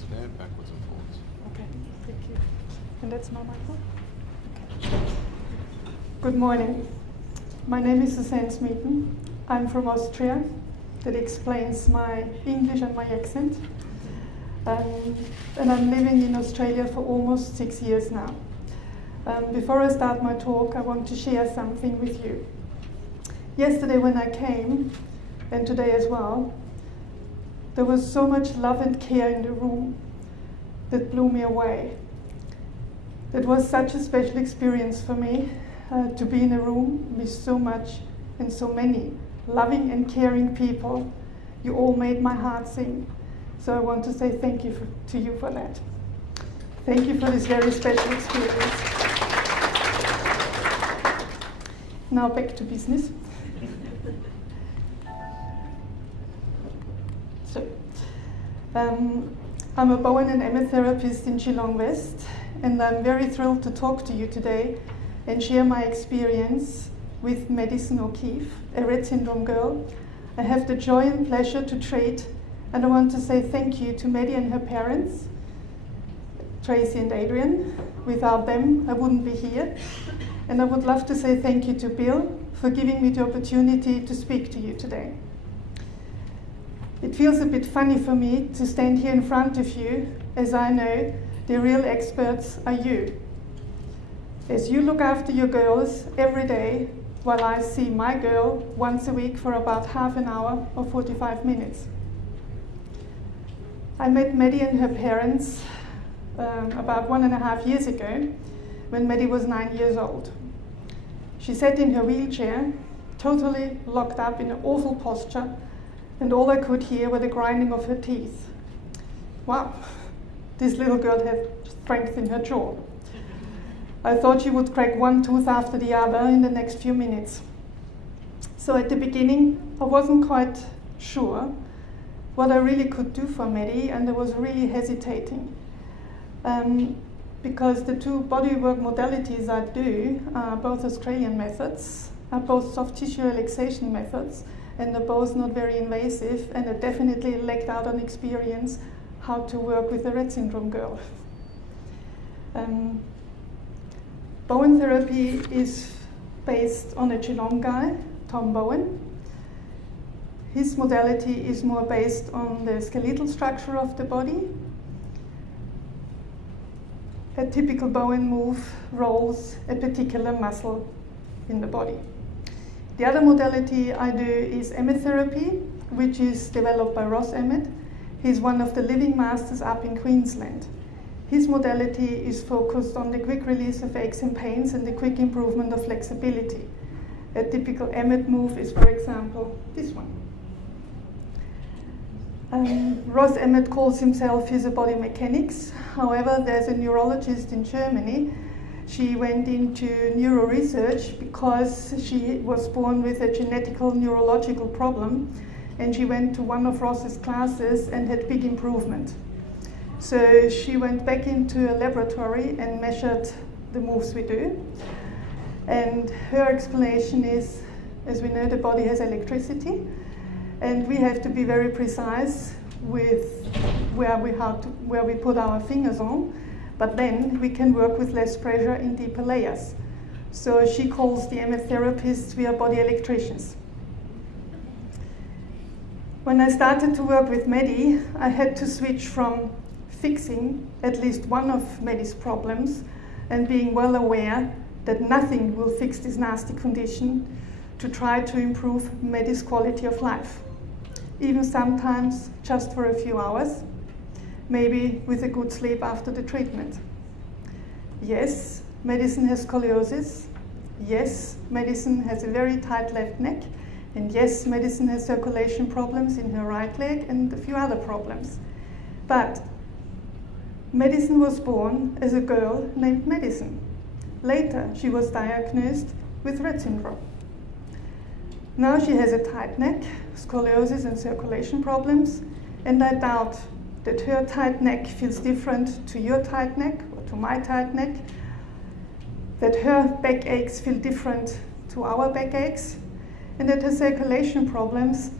stand backwards and forwards. Okay, thank you. And that's my microphone? Okay. Good morning. My name is Susanne Smeeton. I'm from Austria. That explains my English and my accent. And I'm living in Australia for almost 6 years now. Before I start my talk, I want to share something with you. Yesterday when I came, and today as well, there was so much love and care in the room that blew me away. It was such a special experience for me to be in a room with so much and so many loving and caring people. You all made my heart sing. So I want to say thank you to you for that. Thank you for this very special experience. Now back to business. So, I'm a Bowen-Emmett therapist in Geelong West, and I'm very thrilled to talk to you today and share my experience with Madison O'Keefe, a Rett syndrome girl. I have the joy and pleasure to treat, and I want to say thank you to Maddie and her parents, Tracy and Adrian. Without them, I wouldn't be here. And I would love to say thank you to Bill for giving me the opportunity to speak to you today. It feels a bit funny for me to stand here in front of you, as I know the real experts are you. As you look after your girls every day, while I see my girl once a week for about half an hour or 45 minutes. I met Maddie and her parents about 1.5 years ago, when Maddie was 9 years old. She sat in her wheelchair, totally locked up in an awful posture, and all I could hear were the grinding of her teeth. Wow, this little girl had strength in her jaw. I thought she would crack one tooth after the other in the next few minutes. So at the beginning, I wasn't quite sure what I really could do for Maddie, and I was really hesitating. Because the two bodywork modalities I do are both Australian methods, are both soft tissue relaxation methods, and they're both not very invasive, and I definitely lacked out on experience how to work with a Rett syndrome girl. Bowen therapy is based on a Geelong guy, Tom Bowen. His modality is more based on the skeletal structure of the body. A typical Bowen move rolls a particular muscle in the body. The other modality I do is Emmett therapy, which is developed by Emmett. He's one of the living masters up in Queensland. His modality is focused on the quick release of aches and pains and the quick improvement of flexibility. A typical Emmett move is, for example, this one. Emmett calls himself his body mechanics. However, there's a neurologist in Germany. She went into neuro research because she was born with a genetical neurological problem, and she went to one of Ross's classes and had big improvement. So she went back into a laboratory and measured the moves we do. And her explanation is, as we know, the body has electricity, and we have to be very precise with where we put our fingers on, but then we can work with less pressure in deeper layers. So she calls the Emmett therapists, we are body electricians. When I started to work with Maddie, I had to switch from fixing at least one of Maddie's problems and being well aware that nothing will fix this nasty condition to try to improve Maddie's quality of life. Even sometimes just for a few hours, maybe with a good sleep after the treatment. Yes, Madison has scoliosis. Yes, Madison has a very tight left neck. And yes, Madison has circulation problems in her right leg and a few other problems. But Madison was born as a girl named Madison. Later, she was diagnosed with Rett syndrome. Now she has a tight neck, scoliosis and circulation problems, and I doubt that her tight neck feels different to your tight neck or to my tight neck, that her backaches feel different to our backaches, and that her circulation problems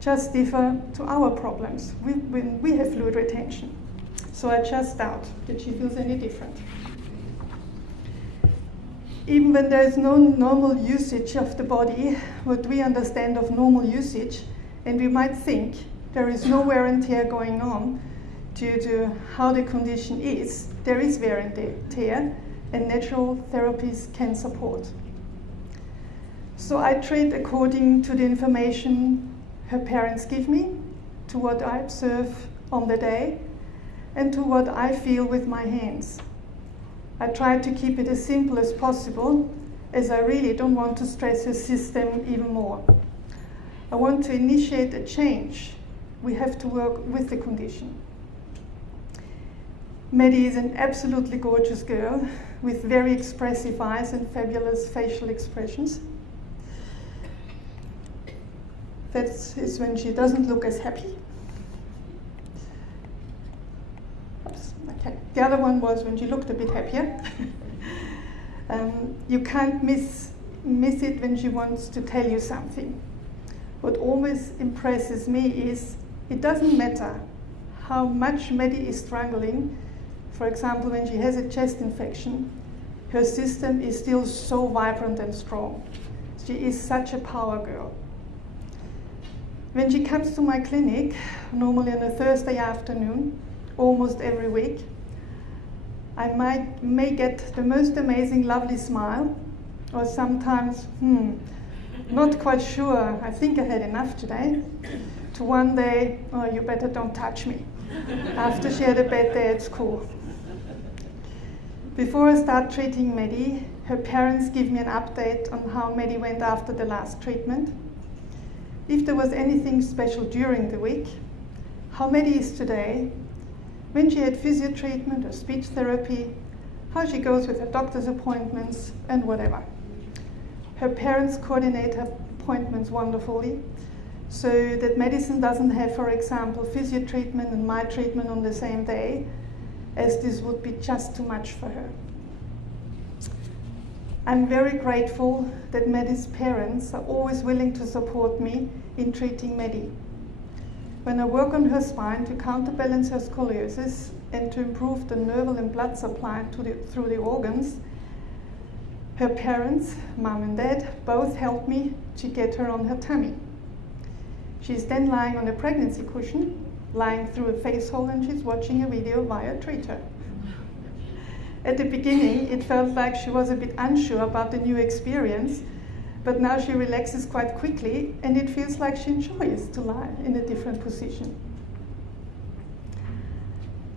just differ to our problems when we have fluid retention. So I just doubt that she feels any different. Even when there is no normal usage of the body, what we understand of normal usage, and we might think there is no wear and tear going on due to how the condition is, there is wear and tear, and natural therapies can support. So I treat according to the information her parents give me, to what I observe on the day, and to what I feel with my hands. I try to keep it as simple as possible, as I really don't want to stress her system even more. I want to initiate a change. We have to work with the condition. Maddie is an absolutely gorgeous girl with very expressive eyes and fabulous facial expressions. That is when she doesn't look as happy. Oops, okay. The other one was when she looked a bit happier. You can't miss it when she wants to tell you something. What always impresses me is it doesn't matter how much Maddie is struggling. For example, when she has a chest infection, her system is still so vibrant and strong. She is such a power girl. When she comes to my clinic, normally on a Thursday afternoon, almost every week, I may get the most amazing, lovely smile, or sometimes, not quite sure, I think I had enough today, to one day, oh, you better don't touch me, after she had a bad day at school. Before I start treating Maddie, her parents give me an update on how Maddie went after the last treatment, if there was anything special during the week, how Maddie is today, when she had physio treatment or speech therapy, how she goes with her doctor's appointments, and whatever. Her parents coordinate her appointments wonderfully, so that medicine doesn't have, for example, physio treatment and my treatment on the same day, as this would be just too much for her. I'm very grateful that Maddie's parents are always willing to support me in treating Maddie. When I work on her spine to counterbalance her scoliosis and to improve the nerval and blood supply through the organs, her parents, mum and dad, both help me to get her on her tummy. She's then lying on a pregnancy cushion, lying through a face hole, and she's watching a video via Treater. At the beginning, it felt like she was a bit unsure about the new experience, but now she relaxes quite quickly, and it feels like she enjoys to lie in a different position.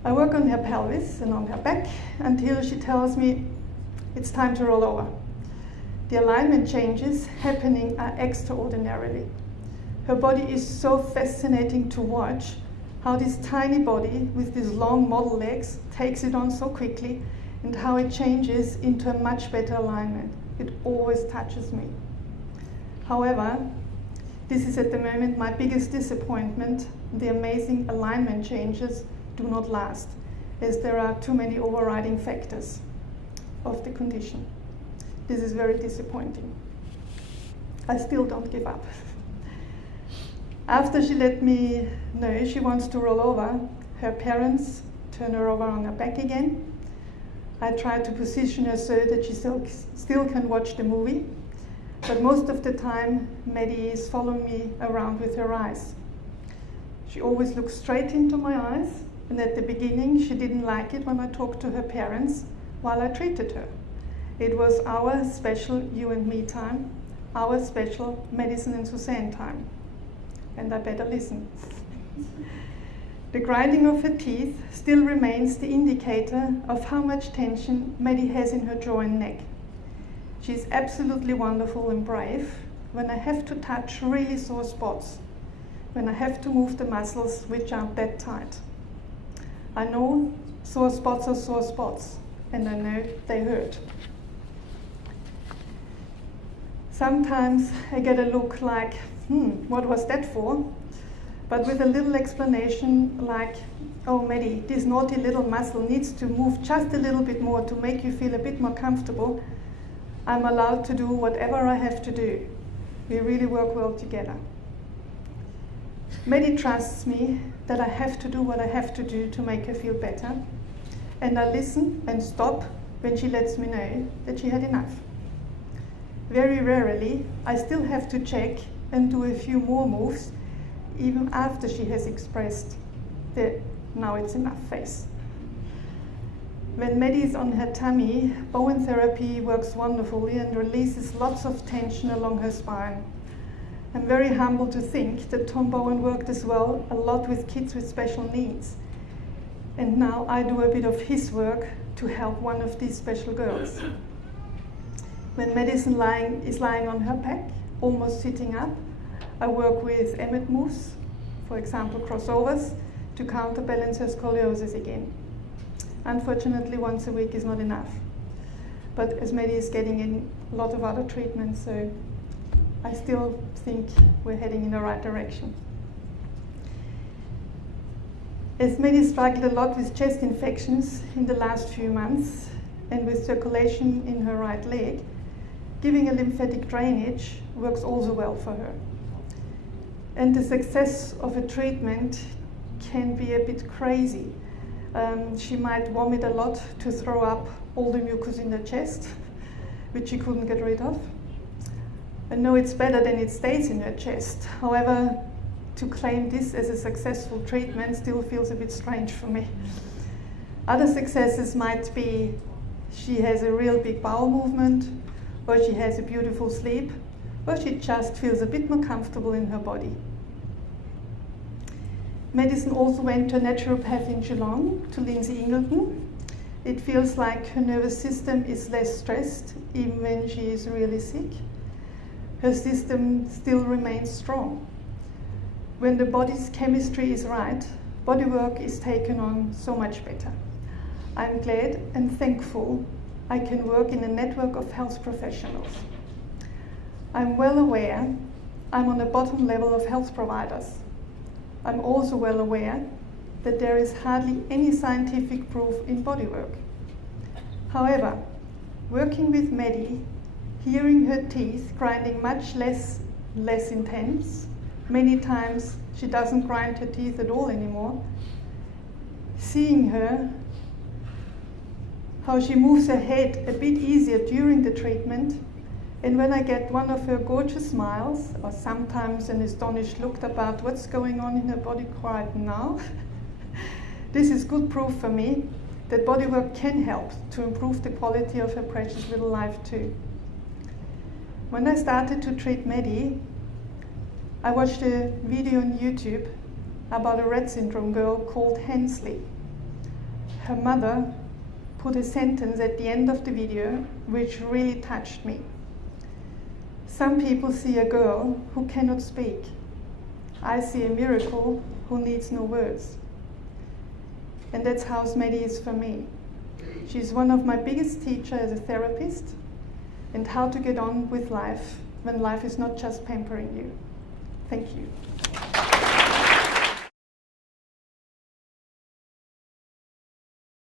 I work on her pelvis and on her back until she tells me it's time to roll over. The alignment changes happening are extraordinarily. Her body is so fascinating to watch, how this tiny body with these long model legs takes it on so quickly, and how it changes into a much better alignment. It always touches me. However, this is at the moment my biggest disappointment. The amazing alignment changes do not last, as there are too many overriding factors of the condition. This is very disappointing. I still don't give up. After she let me know she wants to roll over, her parents turn her over on her back again. I try to position her so that she still can watch the movie, but most of the time Maddie is following me around with her eyes. She always looks straight into my eyes, and at the beginning she didn't like it when I talked to her parents while I treated her. It was our special you and me time, our special Medicine and Susanne time, and I better listen. The grinding of her teeth still remains the indicator of how much tension Maddie has in her jaw and neck. She's absolutely wonderful and brave when I have to touch really sore spots, when I have to move the muscles which aren't that tight. I know sore spots are sore spots, and I know they hurt. Sometimes I get a look like, what was that for? But with a little explanation like, oh Maddie, this naughty little muscle needs to move just a little bit more to make you feel a bit more comfortable, I'm allowed to do whatever I have to do. We really work well together. Maddie trusts me that I have to do what I have to do to make her feel better, and I listen and stop when she lets me know that she had enough. Very rarely, I still have to check and do a few more moves even after she has expressed the "now it's enough" face. When Maddie is on her tummy, Bowen therapy works wonderfully and releases lots of tension along her spine. I'm very humbled to think that Tom Bowen worked as well a lot with kids with special needs. And now I do a bit of his work to help one of these special girls. When Maddie is lying on her back, almost sitting up, I work with Emmett moves, for example crossovers, to counterbalance her scoliosis again. Unfortunately, once a week is not enough. But as Maddie is getting in a lot of other treatments, so I still think we're heading in the right direction. As Maddie struggled a lot with chest infections in the last few months and with circulation in her right leg, giving a lymphatic drainage works also well for her. And the success of a treatment can be a bit crazy. She might vomit a lot to throw up all the mucus in the chest, which she couldn't get rid of. I know it's better than it stays in her chest. However, to claim this as a successful treatment still feels a bit strange for me. Other successes might be she has a real big bowel movement, or she has a beautiful sleep, or she just feels a bit more comfortable in her body. Medicine also went to a naturopath in Geelong, to Lindsay Ingleton. It feels like her nervous system is less stressed, even when she is really sick. Her system still remains strong. When the body's chemistry is right, bodywork is taken on so much better. I'm glad and thankful I can work in a network of health professionals. I'm well aware I'm on the bottom level of health providers. I'm also well aware that there is hardly any scientific proof in bodywork. However, working with Maddie, hearing her teeth grinding much less intense, many times she doesn't grind her teeth at all anymore, seeing her, how she moves her head a bit easier during the treatment, and when I get one of her gorgeous smiles, or sometimes an astonished look about what's going on in her body right now, this is good proof for me that bodywork can help to improve the quality of her precious little life too. When I started to treat Maddie, I watched a video on YouTube about a Rett syndrome girl called Hensley. Her mother put a sentence at the end of the video which really touched me. Some people see a girl who cannot speak. I see a miracle who needs no words. And that's how Maddie is for me. She's one of my biggest teachers as a therapist, and how to get on with life when life is not just pampering you. Thank you.